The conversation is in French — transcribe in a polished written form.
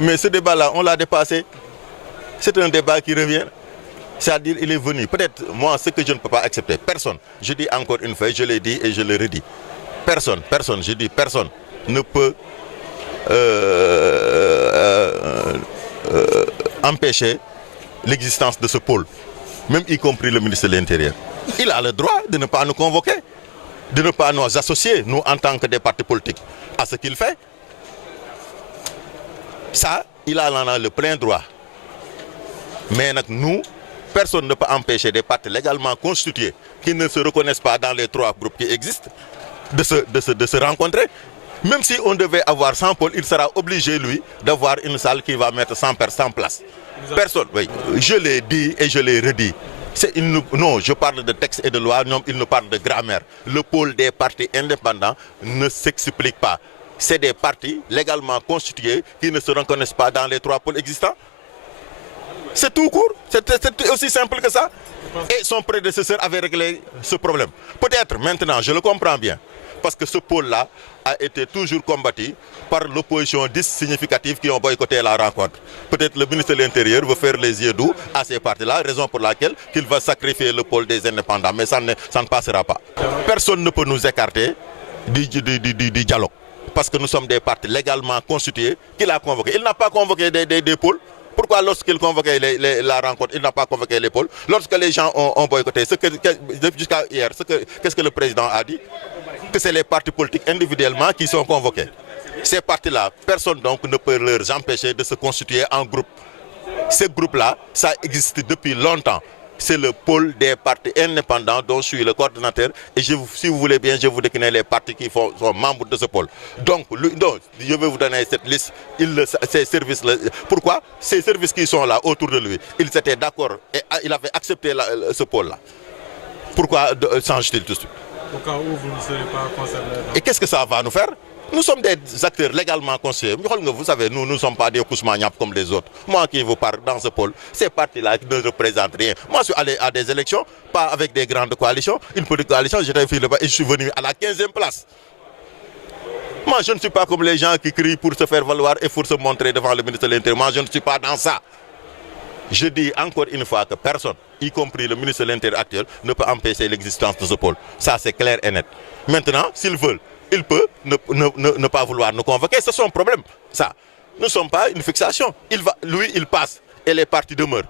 Mais ce débat-là, on l'a dépassé. C'est un débat qui revient. C'est-à-dire il est venu. Peut-être, moi, ce que je ne peux pas accepter, personne, je dis encore une fois, je l'ai dit et je le redis, personne, je dis personne, ne peut empêcher l'existence de ce pôle, même y compris le ministre de l'Intérieur. Il a le droit de ne pas nous convoquer, de ne pas nous associer, nous en tant que des partis politiques, à ce qu'il fait. Ça, il en a le plein droit. Mais nous, personne ne peut empêcher des partis légalement constitués qui ne se reconnaissent pas dans les 3 groupes qui existent de se rencontrer. Même si on devait avoir 100 pôles, il sera obligé, lui, d'avoir une salle qui va mettre 100 places. Personne, oui. Je l'ai dit et je l'ai redit. Non, je parle de texte et de loi, non, il nous parle de grammaire. Le pôle des partis indépendants ne s'explique pas. C'est des partis légalement constitués qui ne se reconnaissent pas dans les 3 pôles existants. C'est tout court, c'est aussi simple que ça. Et son prédécesseur avait réglé ce problème. Peut-être maintenant, je le comprends bien, parce que ce pôle-là a été toujours combattu par l'opposition significative qui ont boycotté la rencontre. Peut-être le ministre de l'Intérieur veut faire les yeux doux à ces partis-là, raison pour laquelle il va sacrifier le pôle des indépendants, mais ça ne passera pas. Personne ne peut nous écarter du dialogue, parce que nous sommes des partis légalement constitués qu'il a convoqués. Il n'a pas convoqué des pôles. Pourquoi lorsqu'il convoquait la rencontre, il n'a pas convoqué les pôles? Lorsque les gens ont boycotté, jusqu'à hier, qu'est-ce que le président a dit? Que c'est les partis politiques individuellement qui sont convoqués. Ces partis-là, personne donc ne peut leur empêcher de se constituer en groupe. Ces groupes-là, ça existe depuis longtemps. C'est le pôle des partis indépendants dont je suis le coordinateur. Et si vous voulez bien, je vous décliner les partis qui sont membres de ce pôle. Donc, je vais vous donner cette liste. Ces services, pourquoi? Ces services qui sont là autour de lui, ils étaient d'accord et il avait accepté ce pôle-là. Pourquoi change-t-il tout de suite? Au cas où vous ne serez pas concerné. Et qu'est-ce que ça va nous faire? Nous sommes des acteurs légalement constitués. Vous savez, nous ne sommes pas des cousmagnaps comme les autres. Moi qui vous parle dans ce pôle, ces partis-là ne représentent rien. Moi, je suis allé à des élections, pas avec des grandes coalitions. Une petite coalition, j'étais fini là-bas et je suis venu à la 15e place. Moi, je ne suis pas comme les gens qui crient pour se faire valoir et pour se montrer devant le ministre de l'Intérieur. Moi, je ne suis pas dans ça. Je dis encore une fois que personne, y compris le ministre de l'Intérieur actuel, ne peut empêcher l'existence de ce pôle. Ça, c'est clair et net. Maintenant, s'ils veulent, il peut ne pas vouloir nous convoquer, c'est son problème. Ça, nous ne sommes pas une fixation. Lui, il passe et les partis demeurent.